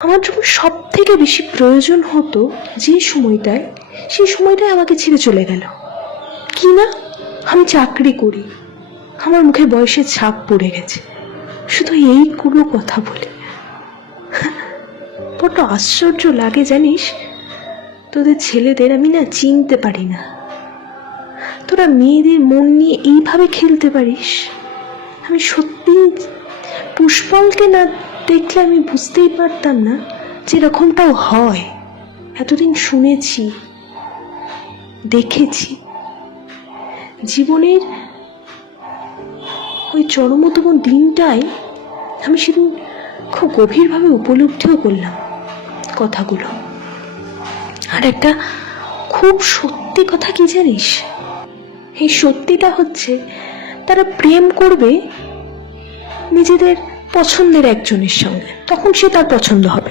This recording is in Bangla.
আমার যখন সব থেকে বেশি প্রয়োজন হতো যে সময়টায়, সেই সময়টায় আমাকে ছেড়ে চলে গেল। কি না? আমি চাকরি করি। আমার মুখে বয়সের ছাপ পড়ে গেছে। শুধু এইগুলো কথা বলে। বড্ড আশ্চর্য লাগে জানিস? তোদের ছেলেদের আমি না চিনতে পারি না। তোরা মেয়েদের মন নিয়ে এইভাবে খেলতে পারিস? আমি সত্যি পুষ্পলকে না দেখলে আমি বুঝতেই পারতাম না যে এরকমটাও হয়। এতদিন শুনেছি, দেখেছি। জীবনের ওই চরমতম দিনটাই আমি সেদিন খুব গভীরভাবে উপলব্ধিও করলাম কথাগুলো। আর একটা খুব সত্যি কথা কি জানিস? এই সত্যিটা হচ্ছে, তারা প্রেম করবে নিজেদের পছন্দের একজনের সঙ্গে তখন সে তার পছন্দ হবে।